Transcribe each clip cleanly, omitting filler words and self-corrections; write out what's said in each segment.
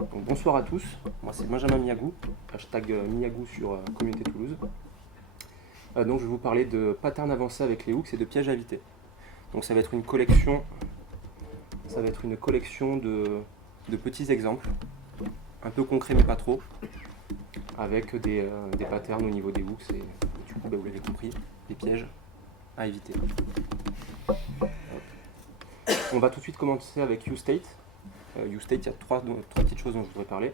Donc, bonsoir à tous, moi c'est Benjamin Miagou, hashtag Miagou sur Communauté Toulouse. Donc je vais vous parler de patterns avancés avec les hooks et de pièges à éviter. Donc ça va être une collection, de petits exemples, un peu concrets mais pas trop, avec des patterns au niveau des hooks et du coup vous l'avez compris, des pièges à éviter. On va tout de suite commencer avec useState. useState, il y a trois petites choses dont je voudrais parler.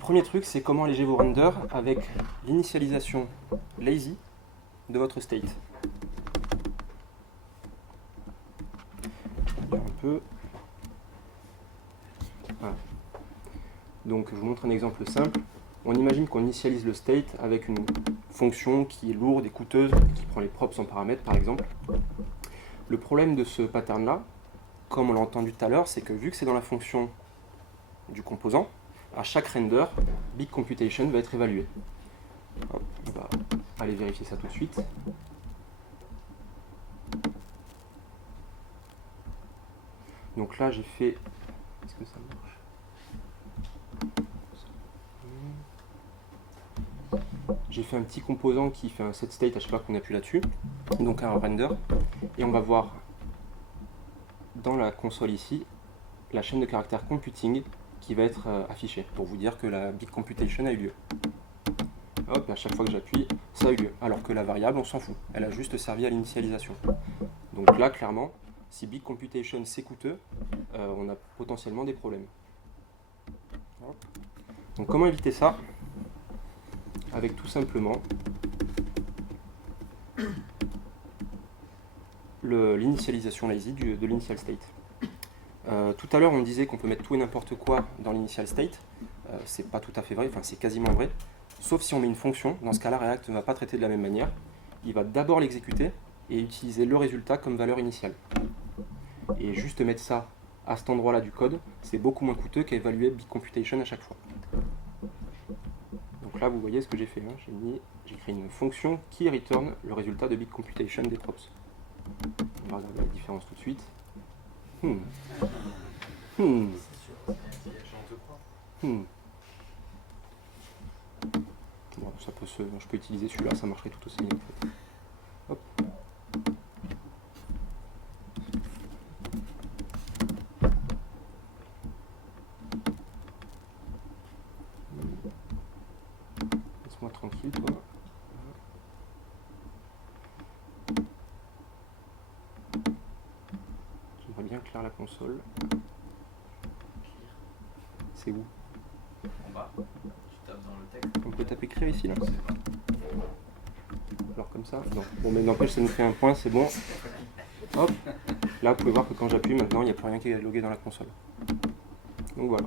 Premier truc, c'est comment alléger vos renders avec l'initialisation lazy de votre state. Un peu. Voilà. Donc je vous montre un exemple simple. On imagine qu'on initialise le state avec une fonction qui est lourde et coûteuse, qui prend les props en paramètres par exemple. Le problème de ce pattern-là, comme on l'a entendu tout à l'heure, c'est que vu que c'est dans la fonction du composant, à chaque render, big computation va être évalué. On va aller vérifier ça tout de suite. Donc là j'ai fait... Est-ce que ça marche? J'ai fait un petit composant qui fait un setState à chaque fois qu'on appuie là-dessus, donc un render, et on va voir dans la console ici la chaîne de caractères computing qui va être affichée pour vous dire que la big computation a eu lieu. Hop, et à chaque fois que j'appuie, ça a eu lieu, alors que la variable on s'en fout, elle a juste servi à l'initialisation. Donc là clairement, si big computation c'est coûteux, on a potentiellement des problèmes. Donc comment éviter ça? Avec tout simplement l'initialisation lazy de l'initial state. Tout à l'heure on disait qu'on peut mettre tout et n'importe quoi dans l'initial state. C'est pas tout à fait vrai, enfin c'est quasiment vrai. Sauf si on met une fonction, dans ce cas-là React ne va pas traiter de la même manière. Il va d'abord l'exécuter et utiliser le résultat comme valeur initiale. Et juste mettre ça à cet endroit-là du code, c'est beaucoup moins coûteux qu'à évaluer big computation à chaque fois. Donc là vous voyez ce que j'ai fait, hein. J'ai créé une fonction qui return le résultat de big computation des props. On va regarder la différence tout de suite. Bon, je peux utiliser celui-là, ça marcherait tout aussi bien en fait. Hop. Laisse-moi tranquille, toi. J'aimerais bien clair la console. C'est où? En bas. Tu tapes dans le texte. On peut taper clear ici là? Alors comme ça? Non. Bon, mais n'empêche, ça nous fait un point, c'est bon. Hop. Là, vous pouvez voir que quand j'appuie maintenant, il n'y a plus rien qui est logué dans la console. Donc voilà.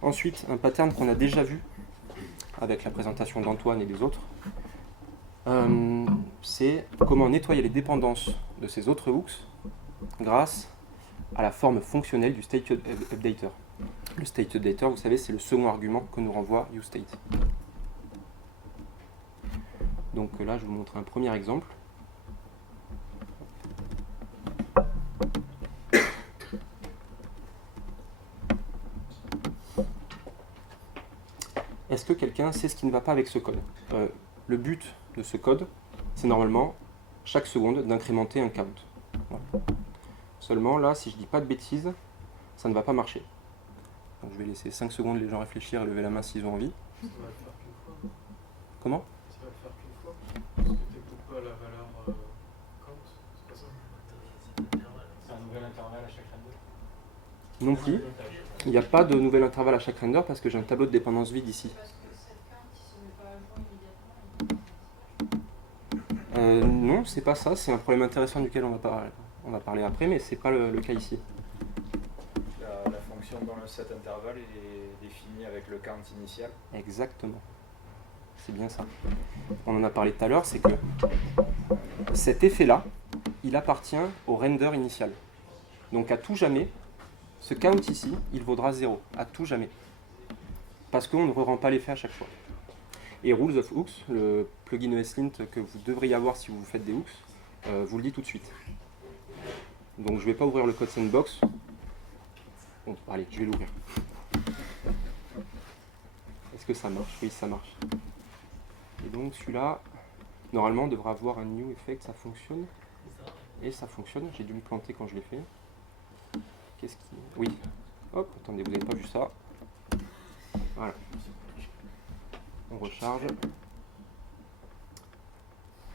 Ensuite, un pattern qu'on a déjà vu avec la présentation d'Antoine et des autres, c'est comment nettoyer les dépendances de ces autres hooks grâce à la forme fonctionnelle du state updater. Le state updater, vous savez, c'est le second argument que nous renvoie useState. Donc là, je vous montre un premier exemple. Est-ce que quelqu'un sait ce qui ne va pas avec ce code? Le but de ce code, c'est normalement, chaque seconde, d'incrémenter un count. Voilà. Seulement, là, si je dis pas de bêtises, ça ne va pas marcher. Donc je vais laisser 5 secondes les gens réfléchir et lever la main s'ils ont envie. Ça va le faire qu'une fois. Comment? Ça va le faire qu'une fois. Parce que t'écoutes pas la valeur count, c'est pas ça? C'est un nouvel intervalle à chaque render? Non plus. Il n'y a pas de nouvel intervalle à chaque render parce que j'ai un tableau de dépendance vide ici. Parce que cette count, il se met pas à jour immédiatement. Non, c'est pas ça. C'est un problème intéressant duquel on va parler après, mais c'est pas le cas ici. La fonction dans le set intervalle est définie avec le count initial. Exactement. C'est bien ça. On en a parlé tout à l'heure, c'est que cet effet-là, il appartient au render initial. Donc à tout jamais, ce count ici, il vaudra 0, à tout jamais. Parce qu'on ne rend pas l'effet à chaque fois. Et Rules of Hooks, le plugin ESLint que vous devriez avoir si vous faites des hooks, vous le dit tout de suite. Donc je ne vais pas ouvrir le code sandbox. Bon, allez, je vais l'ouvrir. Est-ce que ça marche? Oui, ça marche. Et donc celui-là, normalement, devrait avoir un new effect, ça fonctionne. Et ça fonctionne, j'ai dû me planter quand je l'ai fait. Qu'est-ce qui... Oui. Hop, attendez, vous n'avez pas vu ça. Voilà. On recharge.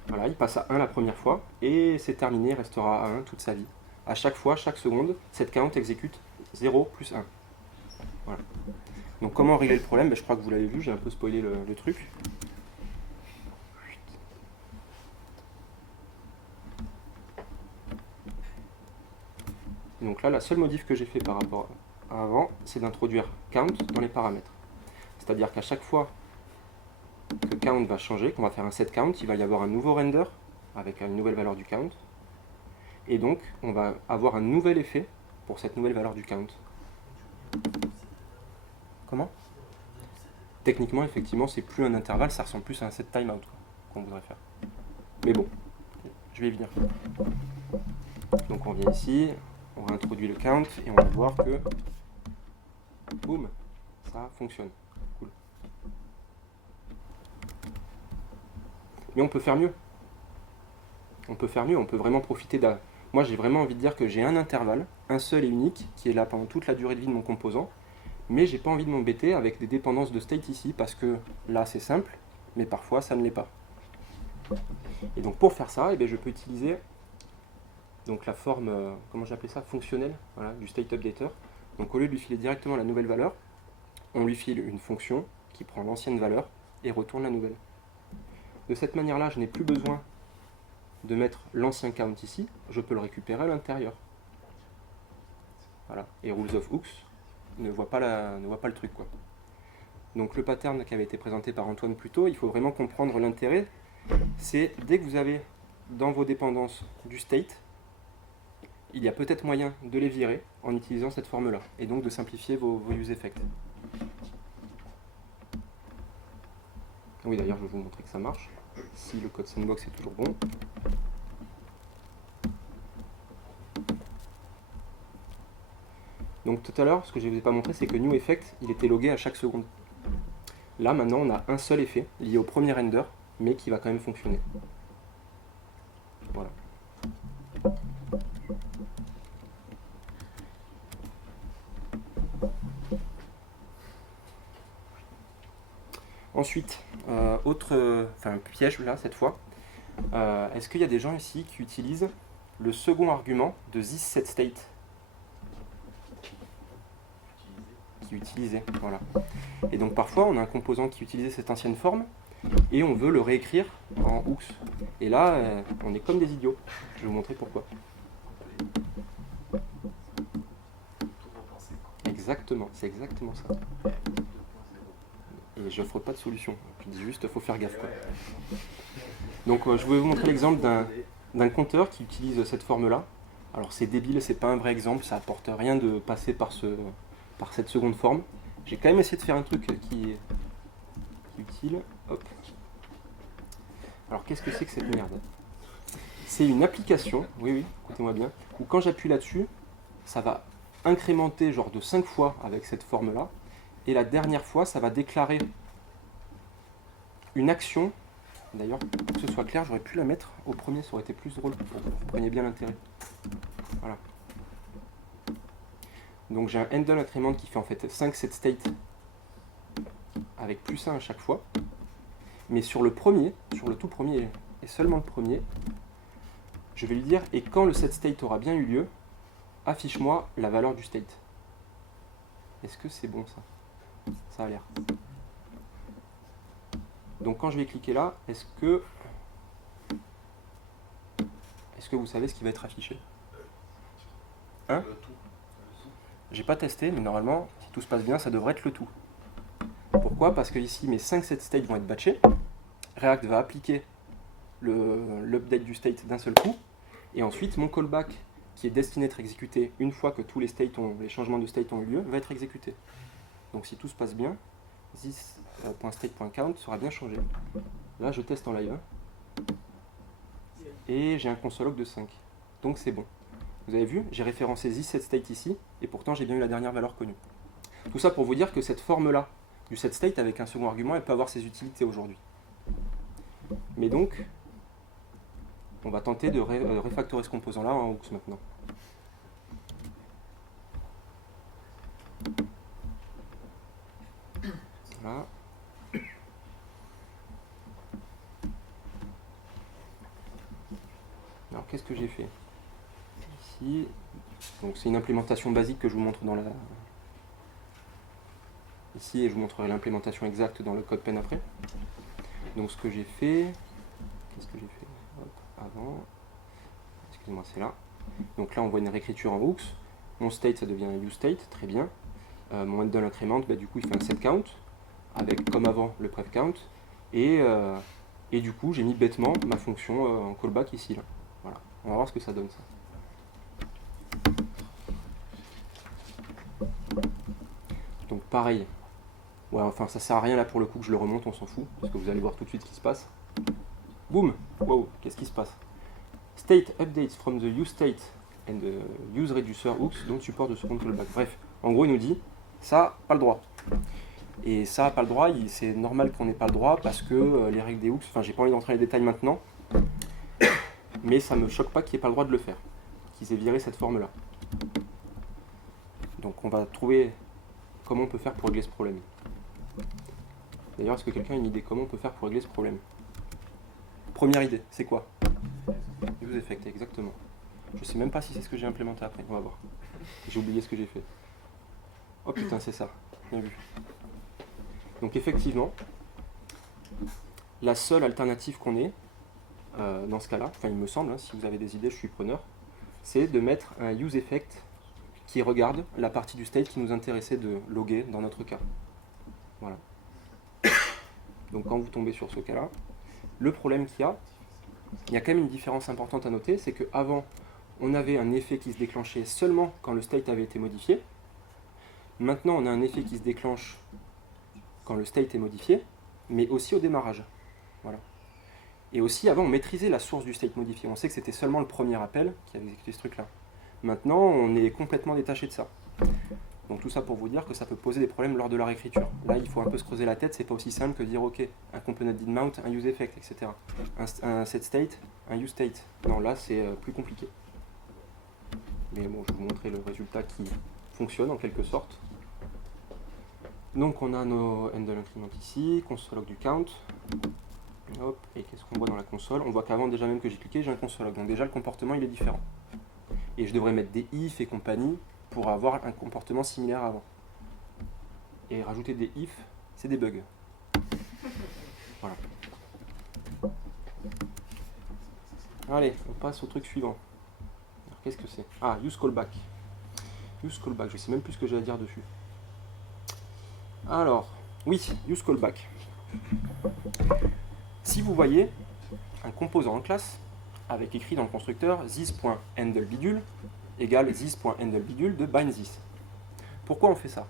Voilà, il passe à 1 la première fois. Et c'est terminé, il restera à 1 toute sa vie. À chaque fois, chaque seconde, cette count exécute 0 plus 1. Voilà. Donc comment régler le problème? Ben, je crois que vous l'avez vu, j'ai un peu spoilé le truc. Et donc là, la seule modif que j'ai fait par rapport à avant, c'est d'introduire count dans les paramètres. C'est-à-dire qu'à chaque fois que count va changer, qu'on va faire un set count, il va y avoir un nouveau render avec une nouvelle valeur du count. Et donc, on va avoir un nouvel effet pour cette nouvelle valeur du count. Comment? Techniquement, effectivement, c'est plus un intervalle, ça ressemble plus à un set timeout qu'on voudrait faire. Mais bon, je vais y venir. Donc on vient ici, on réintroduit le count et on va voir que, boum, ça fonctionne. Cool. Mais on peut faire mieux. On peut faire mieux, on peut vraiment profiter d'un... Moi j'ai vraiment envie de dire que j'ai un intervalle, un seul et unique, qui est là pendant toute la durée de vie de mon composant, mais j'ai pas envie de m'embêter avec des dépendances de state ici, parce que là c'est simple, mais parfois ça ne l'est pas. Et donc pour faire ça, eh bien, je peux utiliser donc la forme, comment j'appelais ça, fonctionnelle, voilà, du state updater. Donc au lieu de lui filer directement la nouvelle valeur, on lui file une fonction qui prend l'ancienne valeur et retourne la nouvelle. De cette manière-là, je n'ai plus besoin de mettre l'ancien count ici, je peux le récupérer à l'intérieur. Voilà. Et Rules of Hooks ne voit pas le truc, quoi. Donc le pattern qui avait été présenté par Antoine plus tôt, il faut vraiment comprendre l'intérêt. C'est dès que vous avez dans vos dépendances du state, il y a peut-être moyen de les virer en utilisant cette forme-là, et donc de simplifier vos use effects. Oui, d'ailleurs, je vais vous montrer que ça marche, si le code sandbox est toujours bon. Donc tout à l'heure, ce que je ne vous ai pas montré, c'est que new effect, il était logué à chaque seconde. Là, maintenant, on a un seul effet lié au premier render, mais qui va quand même fonctionner. Voilà. Ensuite, piège là cette fois. Est-ce qu'il y a des gens ici qui utilisent le second argument de thisSetState? Qui utilisait, voilà. Et donc parfois on a un composant qui utilisait cette ancienne forme et on veut le réécrire en hooks. Et là, on est comme des idiots. Je vais vous montrer pourquoi. Exactement, c'est exactement ça. Et j'offre pas de solution. Je dis juste, faut faire gaffe, quoi. Donc je vais vous montrer l'exemple d'un compteur qui utilise cette forme-là. Alors c'est débile, c'est pas un vrai exemple, ça apporte rien de passer par cette seconde forme. J'ai quand même essayé de faire un truc qui est utile. Hop. Alors qu'est-ce que c'est que cette merde? C'est une application, oui, écoutez-moi bien, où quand j'appuie là-dessus, ça va incrémenter genre de 5 fois avec cette forme-là, et la dernière fois, ça va déclarer une action. D'ailleurs, pour que ce soit clair, j'aurais pu la mettre au premier, ça aurait été plus drôle, pour que vous preniez bien l'intérêt. Voilà. Donc j'ai un handle incrément qui fait en fait 5 set state avec plus 1 à chaque fois. Mais sur le tout premier, et seulement le premier, je vais lui dire, et quand le set state aura bien eu lieu, affiche-moi la valeur du state. Est-ce que c'est bon ça? Ça a l'air. Donc quand je vais cliquer là, est-ce que vous savez ce qui va être affiché? Hein? J'ai pas testé, mais normalement, si tout se passe bien, ça devrait être le tout. Pourquoi? Parce que ici, mes 5 set states vont être batchés. React va appliquer l'update du state d'un seul coup. Et ensuite, mon callback, qui est destiné à être exécuté une fois que tous les changements de state ont eu lieu, va être exécuté. Donc si tout se passe bien, .state.count sera bien changé. Là, je teste en live. Hein. Et j'ai un console log de 5. Donc c'est bon. Vous avez vu, j'ai référencé setState ici, et pourtant j'ai bien eu la dernière valeur connue. Tout ça pour vous dire que cette forme-là, du setState avec un second argument, elle peut avoir ses utilités aujourd'hui. Mais donc, on va tenter de refactorer ce composant-là en hooks maintenant. Voilà. Alors, qu'est-ce que j'ai fait ici? Donc, c'est une implémentation basique que je vous montre dans la... Ici, et je vous montrerai l'implémentation exacte dans le code pen après. Donc, ce que j'ai fait... Qu'est-ce que j'ai fait? Hop, avant... Excusez-moi, c'est là. Donc là, on voit une réécriture en hooks. Mon state, ça devient un useState, très bien. Mon handle increment, bah, du coup, il fait un setCount, avec, comme avant, le prefCount. Et du coup, j'ai mis bêtement ma fonction en callback ici. Là. Voilà. On va voir ce que ça donne, ça. Donc pareil. Ouais, enfin, ça sert à rien là pour le coup que je le remonte, on s'en fout, parce que vous allez voir tout de suite ce qui se passe. Boum! Wow, qu'est-ce qui se passe? State updates from the useState and the useReducer hooks don't support the second callback. Bref, en gros, il nous dit, ça, pas le droit. Et ça, pas le droit, c'est normal qu'on n'ait pas le droit parce que les règles des hooks, enfin, j'ai pas envie d'entrer dans les détails maintenant, mais ça me choque pas qu'il n'y ait pas le droit de le faire, qu'ils aient viré cette forme-là. Donc, on va trouver comment on peut faire pour régler ce problème. D'ailleurs, est-ce que quelqu'un a une idée comment on peut faire pour régler ce problème? Première idée, c'est quoi? UseEffect, exactement. Je sais même pas si c'est ce que j'ai implémenté après, on va voir. J'ai oublié ce que j'ai fait. Oh putain, c'est ça, bien vu. Donc effectivement, la seule alternative qu'on ait, dans ce cas-là, enfin il me semble, hein, si vous avez des idées, je suis preneur, c'est de mettre un useEffect qui regarde la partie du state qui nous intéressait de loguer dans notre cas. Voilà. Donc quand vous tombez sur ce cas-là, le problème qu'il y a quand même une différence importante à noter, c'est qu'avant, on avait un effet qui se déclenchait seulement quand le state avait été modifié. Maintenant, on a un effet qui se déclenche quand le state est modifié, mais aussi au démarrage. Voilà. Et aussi, avant, on maîtrisait la source du state modifié. On sait que c'était seulement le premier appel qui avait exécuté ce truc-là. Maintenant, on est complètement détaché de ça. Donc tout ça pour vous dire que ça peut poser des problèmes lors de la réécriture. Là, il faut un peu se creuser la tête, c'est pas aussi simple que dire ok, un component did mount, un useEffect, etc. Un setState, un useState. Non, là c'est plus compliqué. Mais bon, je vais vous montrer le résultat qui fonctionne en quelque sorte. Donc on a nos handle increment ici, console log du count. Hop, et qu'est-ce qu'on voit dans la console? On voit qu'avant déjà même que j'ai cliqué, j'ai un console log. Donc déjà le comportement il est différent. Et je devrais mettre des if et compagnie pour avoir un comportement similaire à avant. Et rajouter des if, c'est des bugs. Voilà. Allez, on passe au truc suivant. Alors, qu'est-ce que c'est? Ah, use callback. Use callback, je sais même plus ce que j'ai à dire dessus. Alors, oui, use callback. Si vous voyez un composant en classe avec écrit dans le constructeur this.handleBidule égale this.handleBidule de bindThis. Pourquoi on fait ça?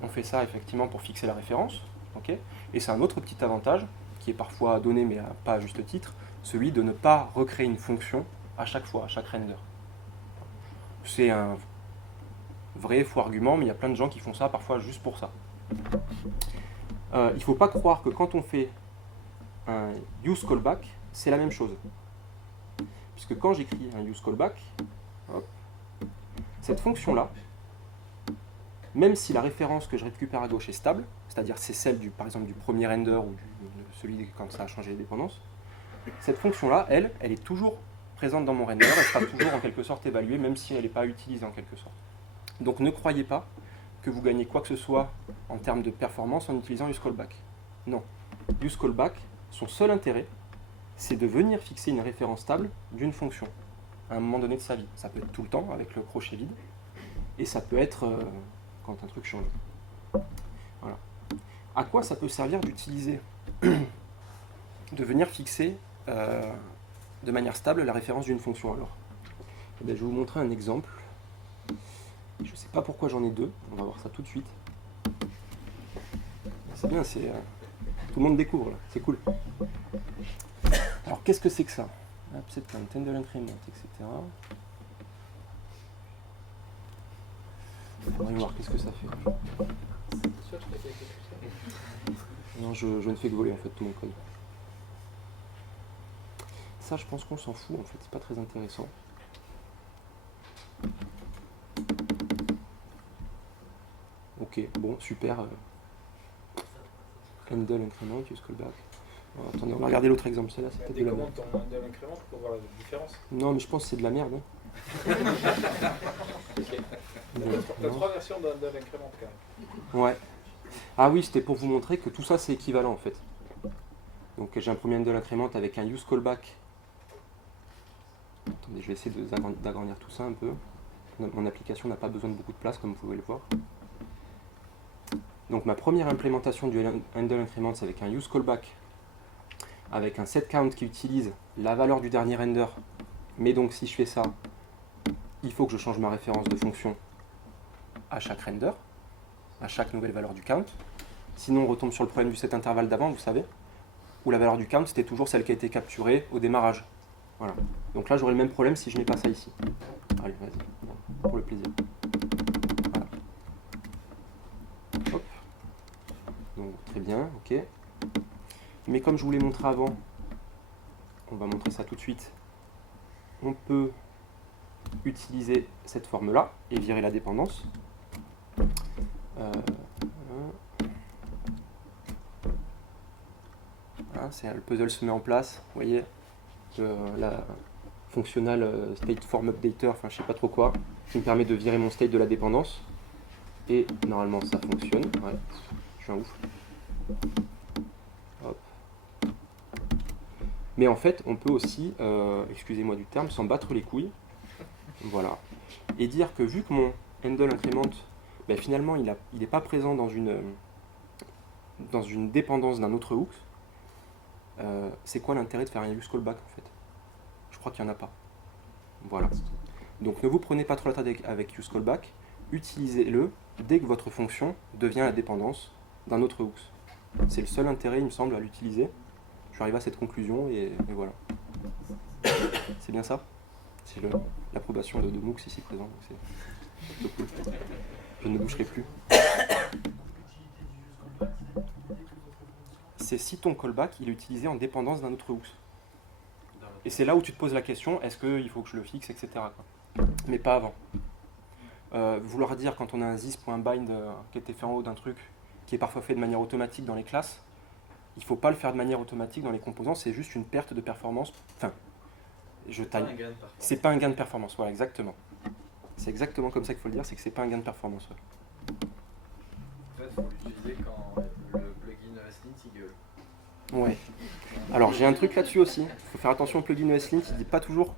On fait ça effectivement pour fixer la référence, okay, et c'est un autre petit avantage qui est parfois donné mais pas à juste titre, celui de ne pas recréer une fonction à chaque fois, à chaque render. C'est un vrai faux argument, mais il y a plein de gens qui font ça parfois juste pour ça. Il ne faut pas croire que quand on fait un use callback, c'est la même chose. Puisque quand j'écris un use callback, hop, cette fonction-là, même si la référence que je récupère à gauche est stable, c'est-à-dire c'est celle par exemple du premier render ou celui quand ça a changé les dépendances, cette fonction-là, elle est toujours présente dans mon render, elle sera toujours en quelque sorte évaluée, même si elle n'est pas utilisée en quelque sorte. Donc ne croyez pas que vous gagnez quoi que ce soit en termes de performance en utilisant useCallback. Non. useCallback, son seul intérêt, c'est de venir fixer une référence stable d'une fonction à un moment donné de sa vie. Ça peut être tout le temps avec le crochet vide, et ça peut être quand un truc change. Voilà. À quoi ça peut servir d'utiliser, de venir fixer de manière stable la référence d'une fonction alors? Eh bien, je vais vous montrer un exemple. Je ne sais pas pourquoi j'en ai deux, on va voir ça tout de suite. c'est bien, tout le monde découvre là, c'est cool. Alors qu'est-ce que c'est que ça? Upset count, handle increment, etc. On va voir qu'est-ce que ça fait. Non, je ne fais que voler en fait tout mon code. Ça, je pense qu'on s'en fout en fait, c'est pas très intéressant. Ok, bon, super. Handle increment, use callback. Bon, attendez, on va regarder l'autre exemple, celle-là, c'est peut-être de la merde. Décommande ton handle increment pour voir la différence. Non, mais je pense que c'est de la merde. Hein. T'as 3 versions d'handle increment quand même. Ouais. Ah oui, c'était pour vous montrer que tout ça c'est équivalent en fait. Donc j'ai un premier handle increment avec un use callback. Attendez, je vais essayer d'agrandir tout ça un peu. Mon application n'a pas besoin de beaucoup de place comme vous pouvez le voir. Donc ma première implémentation du handle increment c'est avec un use callback, avec un set count qui utilise la valeur du dernier render. Mais donc si je fais ça, il faut que je change ma référence de fonction à chaque render, à chaque nouvelle valeur du count. Sinon on retombe sur le problème du set intervalle d'avant, vous savez, où la valeur du count c'était toujours celle qui a été capturée au démarrage. Voilà. Donc là j'aurai le même problème si je mets pas ça ici. Allez, vas-y, pour le plaisir. Voilà. Hop. Donc très bien, ok. Mais comme je vous l'ai montré avant, on va montrer ça tout de suite. On peut utiliser cette forme-là et virer la dépendance. Voilà, le puzzle se met en place, vous voyez, la functional state form updater, enfin je sais pas trop quoi, qui me permet de virer mon state de la dépendance. Et normalement ça fonctionne. Ouais, je suis un ouf. Hop. Mais en fait, on peut aussi, excusez-moi du terme, s'en battre les couilles. Voilà. Et dire que vu que mon handle increment, ben finalement, il n'est pas présent dans une dépendance d'un autre hooks, c'est quoi l'intérêt de faire un use callback en fait? Je crois qu'il n'y en a pas. Voilà. Donc ne vous prenez pas trop la tête avec use callback, utilisez-le dès que votre fonction devient la dépendance d'un autre hooks. C'est le seul intérêt, il me semble, à l'utiliser. Je suis arrivé à cette conclusion et voilà. C'est bien ça? C'est l'approbation de MOOCs ici présent. C'est cool. Je ne bougerai plus. C'est si ton callback il est utilisé en dépendance d'un autre hooks. Et c'est là où tu te poses la question, est-ce qu'il faut que je le fixe, etc. quoi. Mais pas avant. Vouloir dire quand on a un this.bind qui a été fait en haut d'un truc, qui est parfois fait de manière automatique dans les classes, il ne faut pas le faire de manière automatique dans les composants, c'est juste une perte de performance. Enfin, je taille. C'est pas un gain de performance, voilà, exactement. C'est exactement comme ça qu'il faut le dire, c'est que c'est pas un gain de performance. Ouais. En fait, il faut l'utiliser quand le plugin ESLint il gueule. Ouais. Alors j'ai un truc là-dessus aussi. Il faut faire attention au plugin ESLint, il dit pas toujours.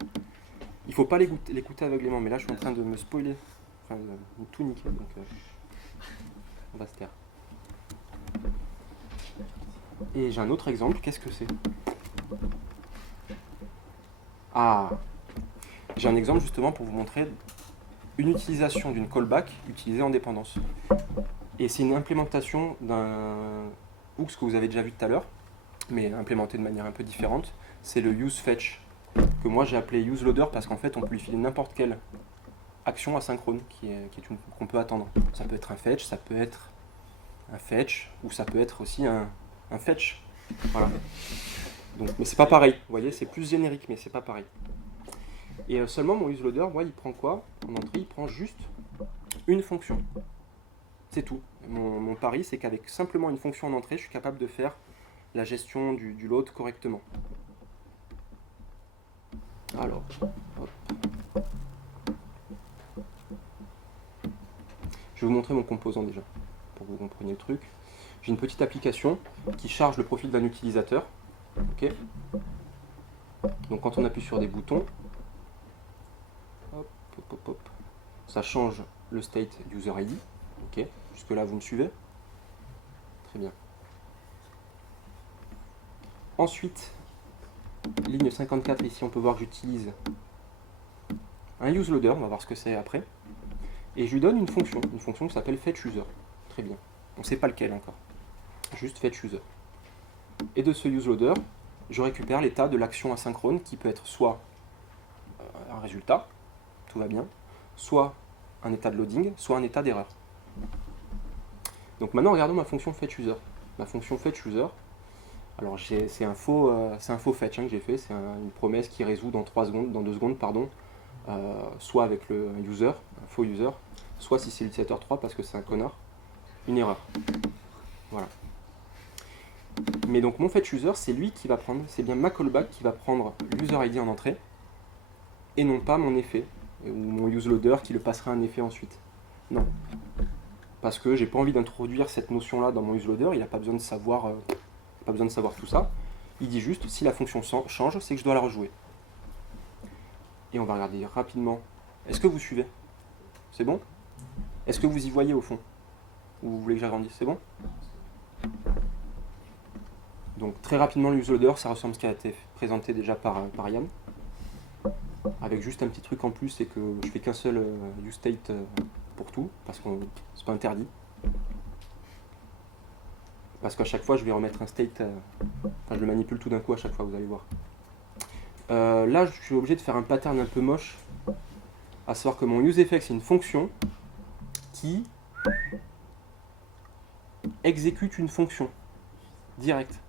Il faut pas l'écouter aveuglément, mais là je suis en train de me spoiler, enfin de tout niquer, donc on va se taire. Et j'ai un autre exemple, qu'est-ce que c'est? Ah, j'ai un exemple justement pour vous montrer une utilisation d'une callback utilisée en dépendance. Et c'est une implémentation d'un hooks que vous avez déjà vu tout à l'heure, mais implémenté de manière un peu différente. C'est le useFetch, que moi j'ai appelé useLoader parce qu'en fait on peut lui filer n'importe quelle action asynchrone qu'on peut attendre. Ça peut être un fetch, ça peut être un fetch, ou ça peut être aussi un fetch. Voilà. Donc, mais c'est pas pareil, vous voyez, c'est plus générique, mais c'est pas pareil. Et seulement mon useLoader, moi, il prend quoi? En entrée, il prend juste une fonction. C'est tout. Mon pari, c'est qu'avec simplement une fonction en entrée, je suis capable de faire la gestion du load correctement. Alors, hop. Je vais vous montrer mon composant déjà, pour que vous compreniez le truc. J'ai une petite application qui charge le profil d'un utilisateur. Ok. Donc quand on appuie sur des boutons, hop, hop, hop, hop, ça change le state user ID. Ok. Jusque là vous me suivez? Très bien. Ensuite, ligne 54, ici on peut voir que j'utilise un useLoader, on va voir ce que c'est après. Et je lui donne une fonction qui s'appelle fetchUser. Très bien. On ne sait pas lequel encore. juste fetch user. Et de ce useLoader, je récupère l'état de l'action asynchrone qui peut être soit un résultat, tout va bien, soit un état de loading, soit un état d'erreur. Donc maintenant, regardons ma fonction fetchUser. Ma fonction fetchUser, alors c'est un faux fetch que j'ai fait, c'est une promesse qui résout dans 2 secondes, pardon, soit avec le user, un faux user, soit si c'est l'utilisateur 3 parce que c'est un connard, une erreur. Voilà. Mais donc mon fetchUser, c'est lui qui va prendre, c'est bien ma callback qui va prendre l'user ID en entrée, et non pas mon effet, ou mon useLoader qui le passera un effet ensuite. Non. Parce que j'ai pas envie d'introduire cette notion-là dans mon useLoader, il n'a pas besoin de savoir tout ça. Il dit juste, si la fonction change, c'est que je dois la rejouer. Et on va regarder rapidement. Est-ce que vous suivez? C'est bon? Est-ce que vous y voyez au fond? Ou vous voulez que j'agrandisse? C'est bon? Donc très rapidement, le useLoader, ça ressemble à ce qui a été présenté déjà par Yann. Avec juste un petit truc en plus, c'est que je fais qu'un seul useState pour tout, parce que c'est pas interdit. Parce qu'à chaque fois, je vais remettre un state, je le manipule tout d'un coup à chaque fois, vous allez voir. Là, je suis obligé de faire un pattern un peu moche, à savoir que mon useEffect, c'est une fonction qui exécute une fonction directe.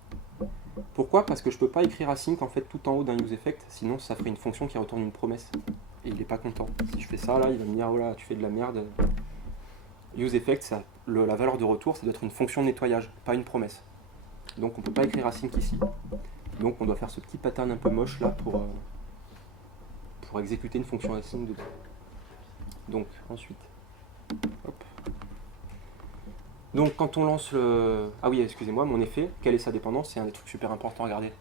Pourquoi? Parce que je ne peux pas écrire async en fait tout en haut d'un useEffect, sinon ça ferait une fonction qui retourne une promesse. Et il n'est pas content. Si je fais ça, là, il va me dire, oh là, tu fais de la merde. useEffect, la valeur de retour, ça doit être une fonction de nettoyage, pas une promesse. Donc on ne peut pas écrire async ici. Donc on doit faire ce petit pattern un peu moche là pour exécuter une fonction async dedans. Donc ensuite, hop. Donc quand on lance le... Ah oui, excusez-moi, mon effet, quelle est sa dépendance? C'est un des trucs super importants à regarder.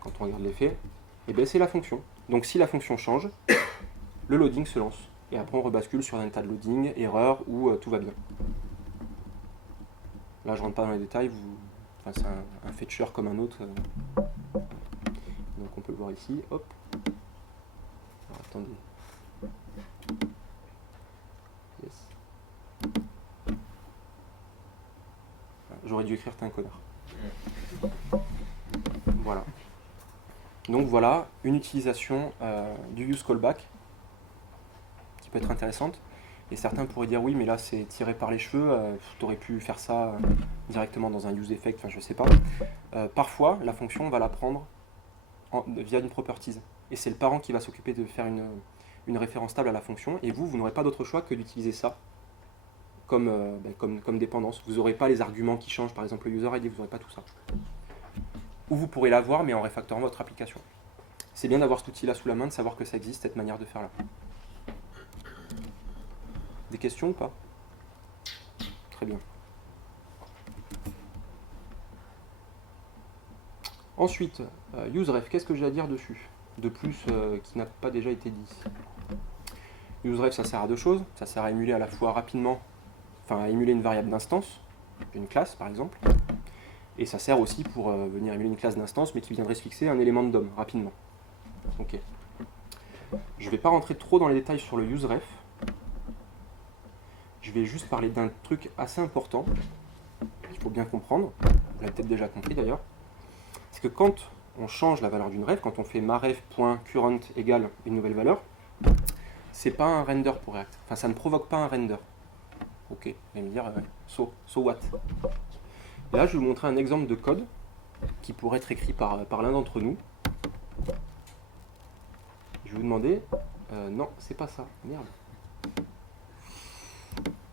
Quand on regarde l'effet, et bien c'est la fonction. Donc si la fonction change, le loading se lance. Et après on rebascule sur un état de loading, erreur ou tout va bien. Là je rentre pas dans les détails, c'est un fetcher comme un autre. Donc on peut le voir ici, hop. Alors, attendez. Yes. J'aurais dû écrire t'es un connard. Voilà. Donc voilà une utilisation du useCallback qui peut être intéressante. Et certains pourraient dire oui, mais là c'est tiré par les cheveux, tu aurais pu faire ça directement dans un useEffect, enfin je sais pas. Parfois, la fonction on va la prendre via une properties. Et c'est le parent qui va s'occuper de faire une référence stable à la fonction. Et vous n'aurez pas d'autre choix que d'utiliser ça comme dépendance. Vous n'aurez pas les arguments qui changent, par exemple le user ID, vous n'aurez pas tout ça. Ou vous pourrez l'avoir, mais en refactorant votre application. C'est bien d'avoir cet outil-là sous la main, de savoir que ça existe, cette manière de faire là. Des questions ou pas? Très bien. Ensuite, useRef, qu'est-ce que j'ai à dire dessus? De plus qui n'a pas déjà été dit. useRef, ça sert à 2 choses. Ça sert à émuler à la fois rapidement, à émuler une variable d'instance, une classe par exemple. Et ça sert aussi pour venir émuler une classe d'instance, mais qui viendrait se fixer un élément de DOM rapidement. Ok. Je ne vais pas rentrer trop dans les détails sur le useRef. Je vais juste parler d'un truc assez important, qu'il faut bien comprendre. Vous l'avez peut-être déjà compris d'ailleurs. C'est que quand on change la valeur d'une ref, quand on fait maref.current égale une nouvelle valeur, c'est pas un render pour React. Enfin, ça ne provoque pas un render. Ok, vous allez me dire, so what? Et là, je vais vous montrer un exemple de code qui pourrait être écrit par l'un d'entre nous. Je vais vous demander, non, c'est pas ça, merde.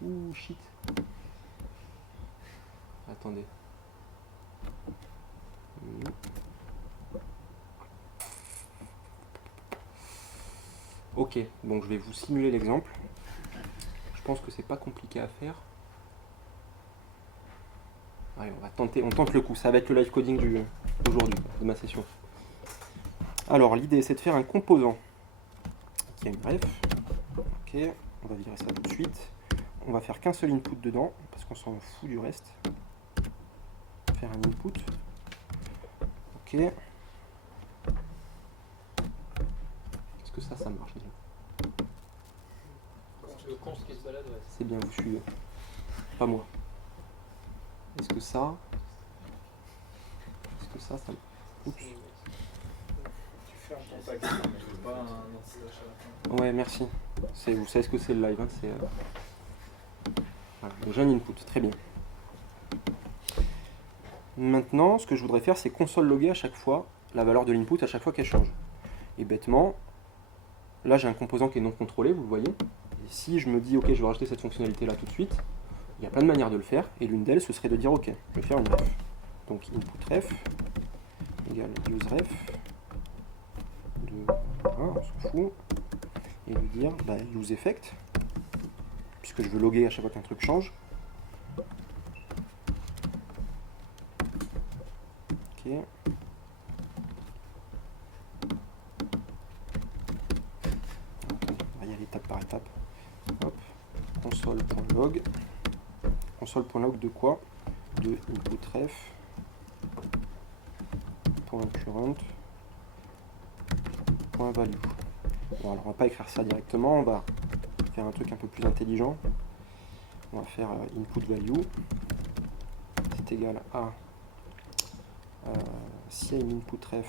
Ouh, shit. Attendez. Ok, donc je vais vous simuler l'exemple. Je pense que c'est pas compliqué à faire. Allez, on va tenter, on tente le coup. Ça va être le live coding d'aujourd'hui, de ma session. Alors, l'idée c'est de faire un composant qui a une ref. Ok, on va virer ça tout de suite. On va faire qu'un seul input dedans, parce qu'on s'en fout du reste. Faire un input. Ok. Est-ce que ça marche déjà? Le const qui se balade, ouais. C'est bien, vous suivez. Pas moi. Est-ce que ça... ça. Oups. Tu fermes ton paquet, mais tu veux pas un anti-slash à la fin. Ouais, merci. Vous savez ce que c'est le live. Hein, voilà. Donc j'ai un input, très bien. Maintenant, ce que je voudrais faire, c'est console loguer à chaque fois la valeur de l'input à chaque fois qu'elle change. Et bêtement, là j'ai un composant qui est non contrôlé, vous le voyez. Et si je me dis, ok, je vais rajouter cette fonctionnalité-là tout de suite, il y a plein de manières de le faire, et l'une d'elles, ce serait de dire, ok, je vais faire une ref. Donc input ref égale useRef de 1, on s'en fout, et lui dire useEffect, puisque je veux loguer à chaque fois qu'un truc change. Ok. On va y aller étape par étape. Hop. Console.log. Console.log de quoi? De input.ref. .current. .value. Bon, alors on va pas écrire ça directement, on va faire un truc un peu plus intelligent. On va faire input value. C'est égal à si input.ref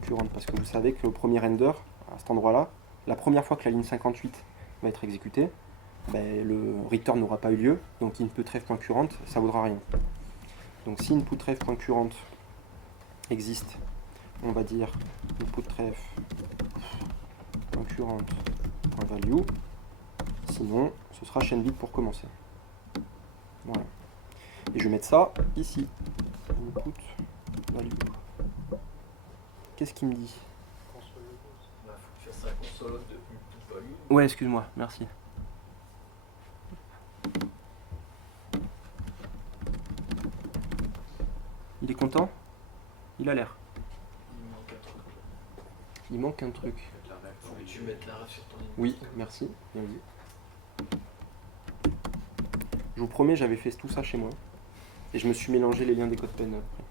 .current, parce que vous savez que le premier render, à cet endroit-là, la première fois que la ligne 58 va être exécutée, le return n'aura pas eu lieu, donc input.ref.current, ça ne vaudra rien. Donc si input.ref.current existe, on va dire input.ref.current.value, sinon ce sera chaîne vide pour commencer. Voilà. Et je vais mettre ça ici. Input value. Qu'est-ce qu'il me dit? Il faut que tu fasses un console de input value. Ouais, excuse-moi, merci. Il est content? Il a l'air. Il manque un truc. Il manque un truc. Faut que tu mettes la ref sur ton input. Oui, merci, bien dit. Je vous promets, j'avais fait tout ça chez moi. Et je me suis mélangé les liens des codes pen après.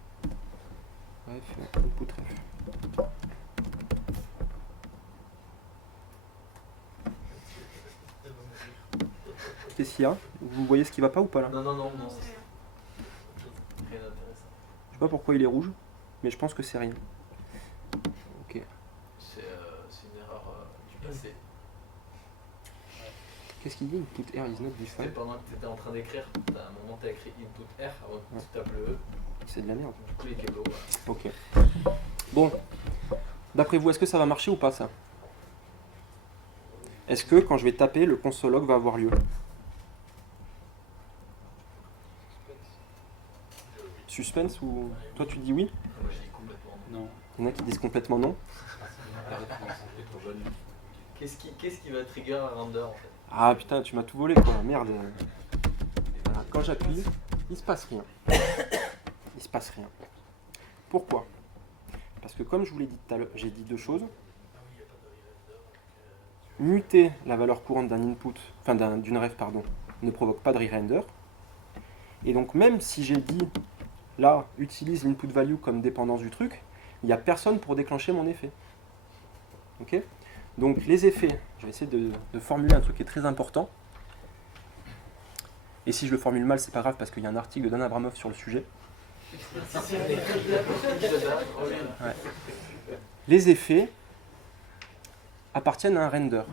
Bref, input ref. Qu'est-ce qu'il y a? Vous voyez ce qui va pas ou pas là? Non, non, non, non. c'est rien. Rien d'intéressant. Je sais pas pourquoi il est rouge, mais je pense que c'est rien. Ok. C'est une erreur du passé. Qu'est-ce qu'il dit? Input R is not C'était defined. pendant que tu étais en train d'écrire, à un moment tu as écrit input R avant que tu tapes le E. C'est de la merde. Du coup les cadeaux. Ok. Bon. D'après vous, est-ce que ça va marcher ou pas ça? Est-ce que quand je vais taper, le console log va avoir lieu? Suspense ou... Toi tu dis oui? Moi j'ai dit complètement non. Il y en a qui disent complètement non. Qu'est-ce qui va trigger un render en fait? Ah putain, tu m'as tout volé quoi, merde. Voilà, quand j'appuie, il se passe rien. Il se passe rien. Pourquoi? Parce que comme je vous l'ai dit tout à l'heure, j'ai dit deux choses. Muter la valeur courante d'un input, enfin d'une ref pardon, ne provoque pas de re-render. Et donc même si j'ai dit là, utilise l'input value comme dépendance du truc, il n'y a personne pour déclencher mon effet. Ok? Donc les effets, je vais essayer de formuler un truc qui est très important. Et si je le formule mal, c'est pas grave parce qu'il y a un article de Dan Abramov sur le sujet. Ouais. Les effets appartiennent à un render.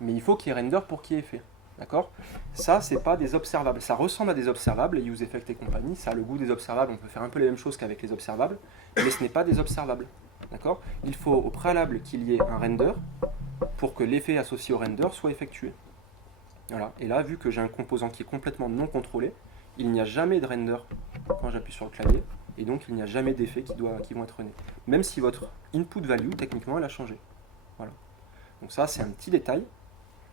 Mais il faut qu'il y ait render pour qu'il y ait effet. D'accord? Ça, c'est pas des observables. Ça ressemble à des observables, les useEffect et compagnie. Ça a le goût des observables. On peut faire un peu les mêmes choses qu'avec les observables. Mais ce n'est pas des observables. D'accord? Il faut au préalable qu'il y ait un render pour que l'effet associé au render soit effectué. Voilà. Et là, vu que j'ai un composant qui est complètement non contrôlé, il n'y a jamais de render quand j'appuie sur le clavier. Et donc, il n'y a jamais d'effets qui vont être nés. Même si votre input value, techniquement, elle a changé. Voilà. Donc ça, c'est un petit détail.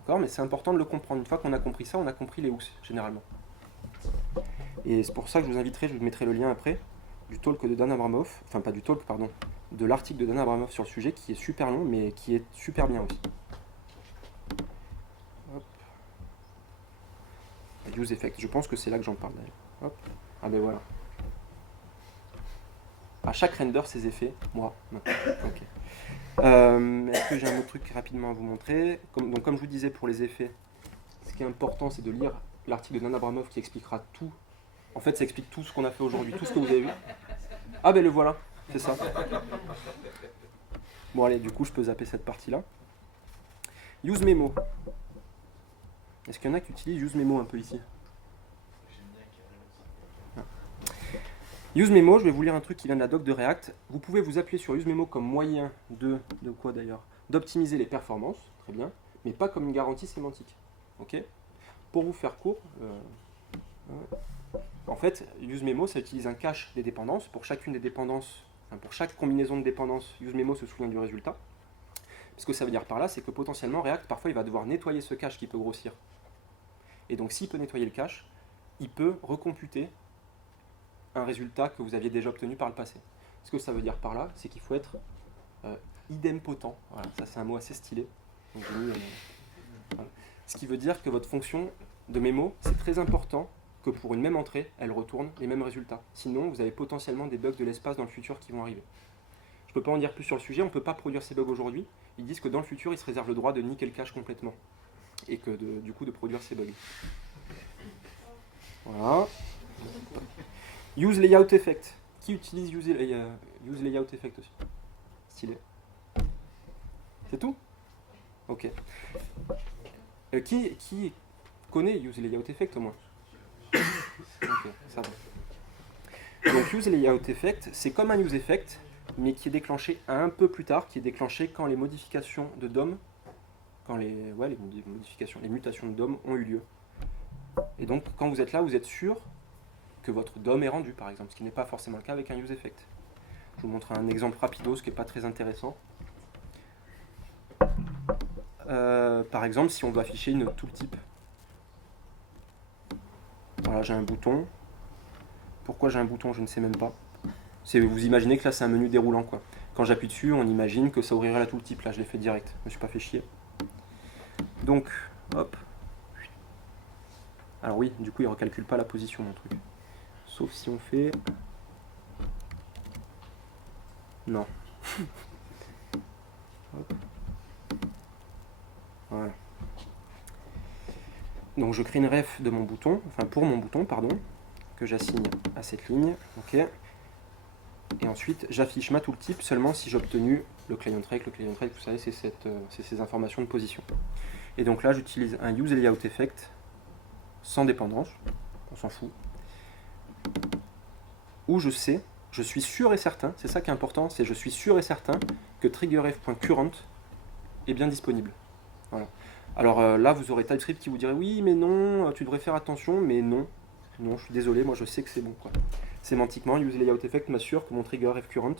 D'accord, mais c'est important de le comprendre. Une fois qu'on a compris ça, on a compris les hooks, généralement. Et c'est pour ça que je vous inviterai, je vous mettrai le lien après, du talk de Dan Abramov, enfin pas du talk, pardon, de l'article de Dan Abramov sur le sujet, qui est super long, mais qui est super bien aussi. Hop. useEffect, je pense que c'est là que j'en parle d'ailleurs. Hop. Ah ben voilà. À chaque render, ses effets, moi, maintenant. Ok. Est-ce que j'ai un autre truc rapidement à vous montrer? Comme je vous disais pour les effets, ce qui est important, c'est de lire l'article de Dan Abramov qui expliquera tout En fait, ça explique tout ce qu'on a fait aujourd'hui, tout ce que vous avez vu. Ah ben le voilà, c'est ça. Bon allez, du coup, je peux zapper cette partie-là. Use Memo. Est-ce qu'il y en a qui utilisent Use Memo un peu ici? Use Memo, je vais vous lire un truc qui vient de la doc de React. Vous pouvez vous appuyer sur Use Memo comme moyen de quoi d'ailleurs? D'optimiser les performances, très bien, mais pas comme une garantie sémantique. Ok? Pour vous faire court, en fait, Use Memo, ça utilise un cache des dépendances. Pour chacune des dépendances, enfin, pour chaque combinaison de dépendances, Use Memo se souvient du résultat. Ce que ça veut dire par là, c'est que potentiellement React, parfois, il va devoir nettoyer ce cache qui peut grossir. Et donc, s'il peut nettoyer le cache, il peut recomputer un résultat que vous aviez déjà obtenu par le passé. Ce que ça veut dire par là, c'est qu'il faut être idempotent. Voilà, ça c'est un mot assez stylé. Donc, j'ai mis, voilà. Ce qui veut dire que votre fonction de mémo, c'est très important que pour une même entrée, elle retourne les mêmes résultats. Sinon, vous avez potentiellement des bugs de l'espace dans le futur qui vont arriver. Je ne peux pas en dire plus sur le sujet, on ne peut pas produire ces bugs aujourd'hui. Ils disent que dans le futur, ils se réservent le droit de niquer le cache complètement. Et que du coup, de produire ces bugs. Voilà. Use Layout Effect. Qui utilise Use Layout Effect aussi? Stylé. C'est tout? Ok. Qui connaît Use Layout Effect au moins? Ok, ça va. Donc Use Layout Effect, c'est comme un Use Effect, mais qui est déclenché un peu plus tard, qui est déclenché quand les modifications de DOM, quand les mutations de DOM ont eu lieu. Et donc quand vous êtes là, vous êtes sûr que votre DOM est rendu, par exemple, ce qui n'est pas forcément le cas avec un Use Effect. Je vous montre un exemple rapido, ce qui n'est pas très intéressant. Par exemple, si on doit afficher une tooltip. Voilà, j'ai un bouton. Pourquoi j'ai un bouton, je ne sais même pas. Vous imaginez que là, c'est un menu déroulant, quoi. Quand j'appuie dessus, on imagine que ça ouvrirait la tooltip. Là, je l'ai fait direct. Je ne me suis pas fait chier. Donc, hop. Alors oui, du coup, il ne recalcule pas la position, mon truc. Sauf si on fait... Non. Hop. Voilà. Donc je crée une ref de mon bouton, enfin pour mon bouton, pardon, que j'assigne à cette ligne. Ok. Et ensuite, j'affiche ma tooltip seulement si j'ai obtenu le client rec. Le client rec, vous savez, c'est ces informations de position. Et donc là, j'utilise un Use Layout Effect sans dépendance, on s'en fout, où je suis sûr et certain, c'est ça qui est important, c'est je suis sûr et certain que triggerf.current est bien disponible. Voilà. Alors là, vous aurez TypeScript qui vous dirait oui, mais non, tu devrais faire attention, mais non. Non, je suis désolé, moi je sais que c'est bon, quoi. Sémantiquement, Use Layout Effect m'assure que mon triggerf.current,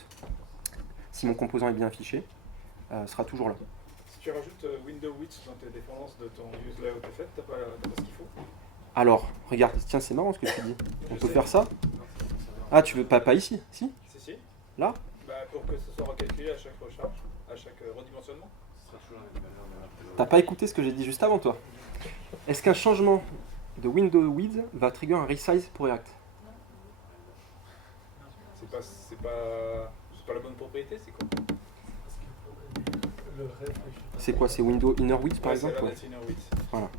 si mon composant est bien affiché, sera toujours là. Si tu rajoutes window width dans tes dépendances de ton Use Layout Effect, t'as pas ce qu'il faut? Alors, regarde, tiens, c'est marrant ce que tu dis. On peut faire ça? Ah, tu veux pas ici? Si? Si. Là? Bah, pour que ce soit recalculé à chaque recharge, à chaque redimensionnement. T'as pas écouté ce que j'ai dit juste avant, toi? Est-ce qu'un changement de window width va trigger un resize pour React? C'est pas la bonne propriété, c'est quoi? C'est quoi? C'est window inner width par exemple? C'est Ouais. la inner width. Voilà.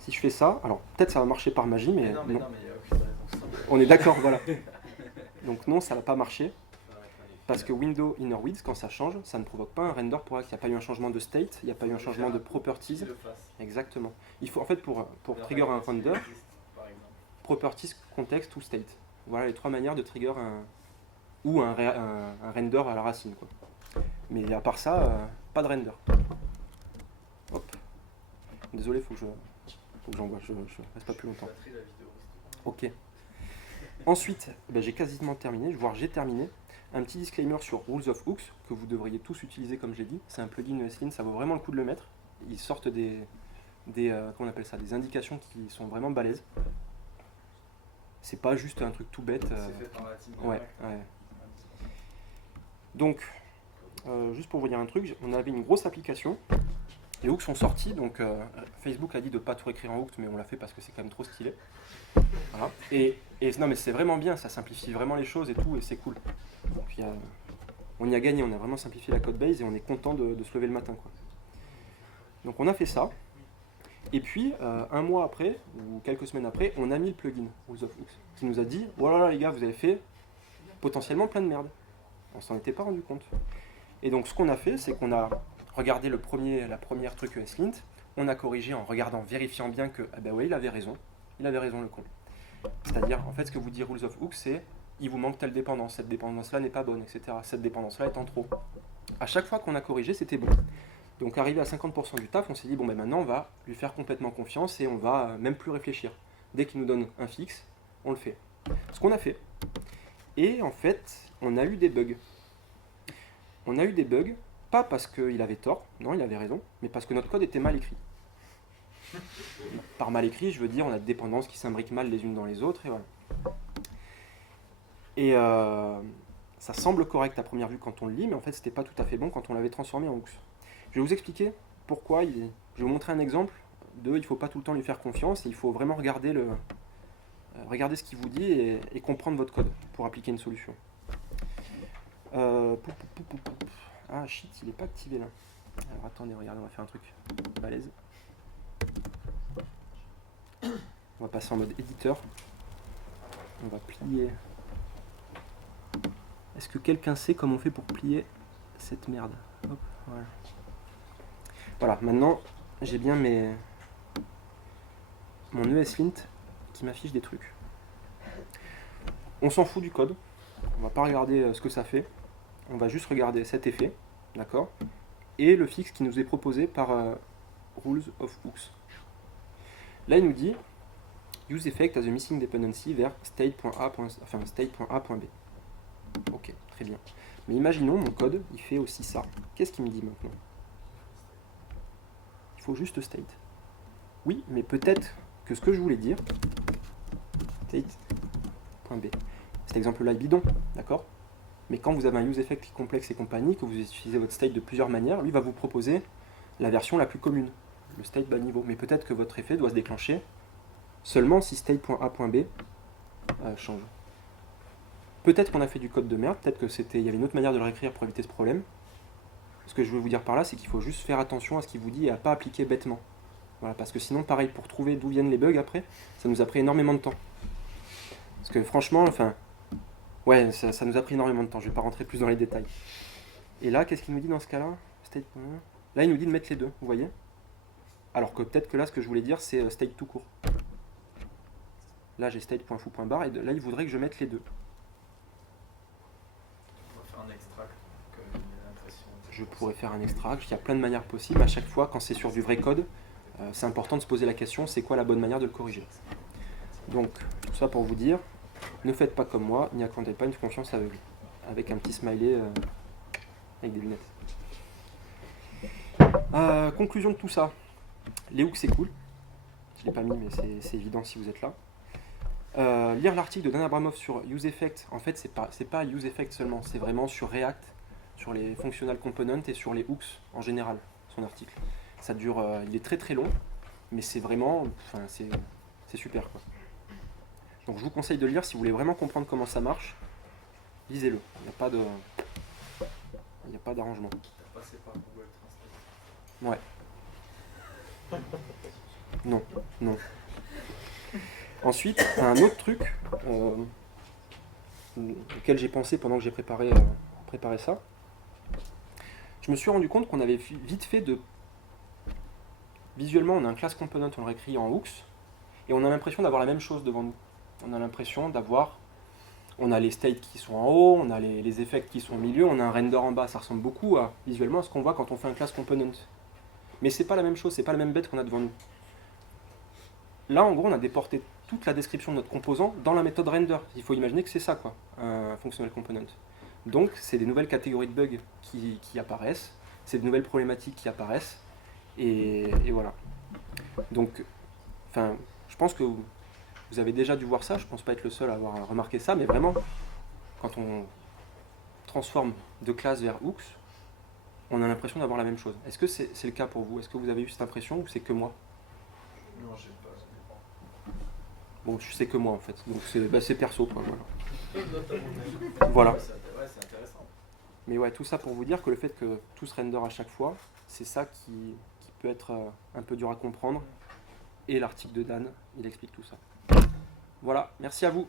Si je fais ça, alors peut-être ça va marcher par magie, mais non. Non, mais il n'y a aucune raison simple. On est d'accord, voilà. Donc non, ça va pas marcher. Parce que window inner width, quand ça change, ça ne provoque pas un render pour React. Il n'y a pas eu un changement de state, il n'y a pas eu un changement de properties. Exactement. Il faut en fait pour trigger un render, properties, context ou state. Voilà les trois manières de trigger un render à la racine, quoi. Mais à part ça, pas de render. Hop. Désolé, faut que j'envoie, je reste pas plus longtemps. Ok. Ensuite, j'ai quasiment terminé, voire j'ai terminé. Un petit disclaimer sur Rules of Hooks que vous devriez tous utiliser comme j'ai dit. C'est un plugin ESLint, ça vaut vraiment le coup de le mettre. Ils sortent comment on appelle ça, des indications qui sont vraiment balèzes. C'est pas juste un truc tout bête. C'est fait par la team. Ouais. Donc, juste pour vous dire un truc, on avait une grosse application. Les hooks sont sortis, donc Facebook a dit de ne pas tout écrire en hooks, mais on l'a fait parce que c'est quand même trop stylé. Voilà. Et non, mais c'est vraiment bien, ça simplifie vraiment les choses et tout, et c'est cool. Donc, on y a gagné, on a vraiment simplifié la code base et on est content de se lever le matin, quoi. Donc on a fait ça. Et puis, un mois après, ou quelques semaines après, on a mis le plugin Rules of Hooks, qui nous a dit, voilà les gars, vous avez fait potentiellement plein de merde. On s'en était pas rendu compte. Et donc ce qu'on a fait, c'est qu'on a regardé la première truc ESLint, on a corrigé en regardant, vérifiant bien que, ah ben ouais, il avait raison le con. C'est-à-dire, en fait, ce que vous dit Rules of Hooks, c'est, il vous manque telle dépendance, cette dépendance-là n'est pas bonne, etc. Cette dépendance-là est en trop. À chaque fois qu'on a corrigé, c'était bon. Donc arrivé à 50% du taf, on s'est dit, bon ben maintenant on va lui faire complètement confiance et on va même plus réfléchir. Dès qu'il nous donne un fixe, on le fait. Ce qu'on a fait. Et en fait, on a eu des bugs. On a eu des bugs, pas parce qu'il avait tort, non, il avait raison, mais parce que notre code était mal écrit. Par mal écrit, je veux dire, on a des dépendances qui s'imbriquent mal les unes dans les autres, et voilà. Et ça semble correct à première vue quand on le lit, mais en fait, c'était pas tout à fait bon quand on l'avait transformé en hooks. Je vais vous expliquer pourquoi. Je vais vous montrer un exemple de il ne faut pas tout le temps lui faire confiance, et il faut vraiment regarder ce qu'il vous dit et comprendre votre code pour appliquer une solution. Ah shit, il n'est pas activé là. Alors attendez, regardez, on va faire un truc balèze. On va passer en mode éditeur. On va plier. Est-ce que quelqu'un sait comment on fait pour plier cette merde? Hop, voilà. Voilà, maintenant j'ai bien mon ESLint qui m'affiche des trucs. On s'en fout du code. On va pas regarder ce que ça fait. On va juste regarder cet effet, d'accord, et le fixe qui nous est proposé par Rules of Hooks. Là, il nous dit use effect as a missing dependency vers state.a.b. Ok, très bien. Mais imaginons mon code, il fait aussi ça. Qu'est-ce qu'il me dit maintenant? Il faut juste state. Oui, mais peut-être que ce que je voulais dire, state.b. Cet exemple-là est bidon, d'accord? Mais quand vous avez un use effect complexe et compagnie, que vous utilisez votre state de plusieurs manières, lui va vous proposer la version la plus commune, le state bas niveau. Mais peut-être que votre effet doit se déclencher seulement si state.a.b change. Peut-être qu'on a fait du code de merde, peut-être qu'il y avait une autre manière de le réécrire pour éviter ce problème. Ce que je veux vous dire par là, c'est qu'il faut juste faire attention à ce qu'il vous dit et à ne pas appliquer bêtement. Voilà, parce que sinon, pareil, pour trouver d'où viennent les bugs après, ça nous a pris énormément de temps. Parce que franchement, ouais, ça nous a pris énormément de temps, je ne vais pas rentrer plus dans les détails. Et là, qu'est-ce qu'il nous dit dans ce cas-là? Là, il nous dit de mettre les deux, vous voyez? Alors que peut-être que là, ce que je voulais dire, c'est state tout court. Là, j'ai state.foo.bar, et là, il voudrait que je mette les deux. On va faire un extract, comme il a l'impression. Je pourrais faire un extract, il y a plein de manières possibles. À chaque fois, quand c'est sur du vrai code, c'est important de se poser la question, c'est quoi la bonne manière de le corriger? Donc, tout ça pour vous dire, ne faites pas comme moi, n'y accordez pas une confiance aveugle. Avec un petit smiley avec des lunettes. Conclusion de tout ça. Les hooks, c'est cool. Je ne l'ai pas mis, mais c'est évident si vous êtes là. Lire l'article de Dan Abramov sur UseEffect, en fait, c'est pas UseEffect seulement, c'est vraiment sur React, sur les functional components et sur les hooks en général, son article. Ça dure, il est très très long, mais c'est vraiment, c'est super quoi. Donc je vous conseille de le lire si vous voulez vraiment comprendre comment ça marche. Lisez-le. Il n'y a pas d'arrangement. T'as passé par Google Translate. Ouais. Non. Ensuite, un autre truc auquel j'ai pensé pendant que j'ai préparé ça. Je me suis rendu compte qu'on avait vite fait de... Visuellement, on a un class component, on le réécrit en hooks, et on a l'impression d'avoir la même chose devant nous. On a l'impression d'avoir... On a les states qui sont en haut, on a les effects qui sont au milieu, on a un render en bas. Ça ressemble beaucoup visuellement à ce qu'on voit quand on fait un class component. Mais c'est pas la même chose, c'est pas la même bête qu'on a devant nous. Là, en gros, on a déporté toute la description de notre composant dans la méthode render. Il faut imaginer que c'est ça, quoi, un functional component. Donc, c'est des nouvelles catégories de bugs qui apparaissent, c'est de nouvelles problématiques qui apparaissent, et voilà. Donc, je pense que vous avez déjà dû voir ça, je pense pas être le seul à avoir remarqué ça, mais vraiment, quand on transforme de classe vers hooks, on a l'impression d'avoir la même chose. Est-ce que c'est le cas pour vous? Est-ce que vous avez eu cette impression ou c'est que moi? Non, j'ai pas. Bon, je sais que moi en fait, donc c'est perso quoi, voilà. Ouais, c'est intéressant. Mais ouais, tout ça pour vous dire que le fait que tout se render à chaque fois, c'est ça qui peut être un peu dur à comprendre et l'article de Dan, il explique tout ça. Voilà, merci à vous.